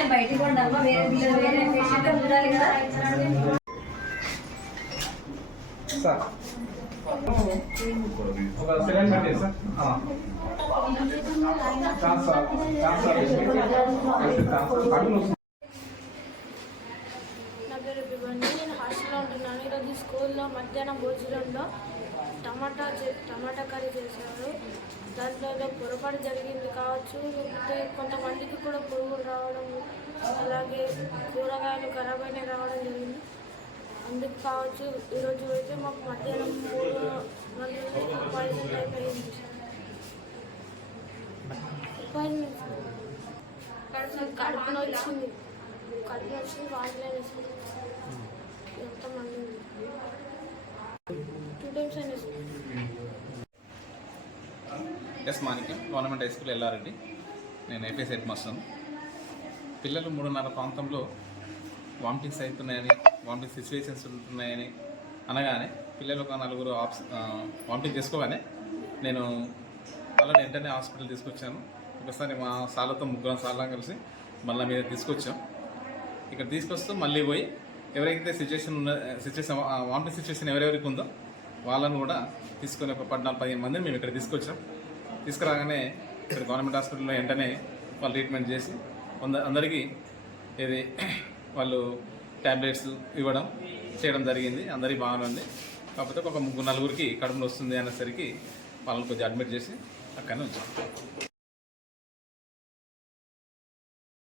కొంచెం బయటికి ఉండమ్మా వేరే పిల్లలు వేరే పేషెంట్ ఉండాలి కదా. సార్. ఒక సెకండ్ పెట్టే సార్. అడుగు నేను ఉంటున్నాను. ఈరోజు స్కూల్లో మధ్యాహ్నం భోజనంలో టమాటా చే- టమాటా కర్రీ చేశారు. దాంట్లో పొరపాటు జరిగింది కావచ్చు లేకపోతే కొంతమందికి కూడా పురుగులు రావడం అలాగే కూరగాయలు ఖరాబ్ అయినా రావడం జరిగింది. అందుకు కావచ్చు ఈరోజు అయితే మాకు మధ్యాహ్నం మూడు గంటలకు పాయిజన్ టైప్ అయింది. పాయిజన్ కడుపు వచ్చింది. కడుపు వచ్చింది వాటిలో వేసింది ఎంత మంది టూ టైమ్స్ అయినా S Manikyam government high school Yellareddy. నేను ఏపీఎస్ హెడ్ మాస్టర్ను పిల్లలు మూడున్నర ప్రాంతంలో వామిటింగ్స్ అవుతున్నాయని వామిటింగ్ సిచ్యువేషన్స్ ఉంటున్నాయని అనగానే పిల్లలు ఒక నలుగురు ఆప్స్ వామిటింగ్ చేసుకోగానే నేను వాళ్ళని వెంటనే హాస్పిటల్ తీసుకొచ్చాను. ఒకసారి మా సార్లతో ముగ్గురం సార్లు కలిసి మళ్ళీ మీద తీసుకొచ్చాం. ఇక్కడ తీసుకొస్తూ మళ్ళీ పోయి ఎవరైతే సిచ్యువేషన్ ఉన్న సిచ్యువేషన్ వామిటింగ్ సిచ్యువేషన్ ఎవరెవరికి ఉందో వాళ్ళని కూడా తీసుకొని ఒక పద్నాలుగు పదిహేను మందిని మేము ఇక్కడ తీసుకొచ్చాం. తీసుకురాగానే ఇక్కడ గవర్నమెంట్ హాస్పిటల్లో వెంటనే వాళ్ళు ట్రీట్మెంట్ చేసి కొంద అందరికీ ఇది వాళ్ళు ట్యాబ్లెట్స్ ఇవ్వడం చేయడం జరిగింది. అందరికీ బాగానే ఉంది. కాకపోతే ఒక ముగ్గురు నలుగురికి కడుపులో వస్తుంది అనేసరికి వాళ్ళని కొంచెం అడ్మిట్ చేసి అక్కడనే ఉంచాం.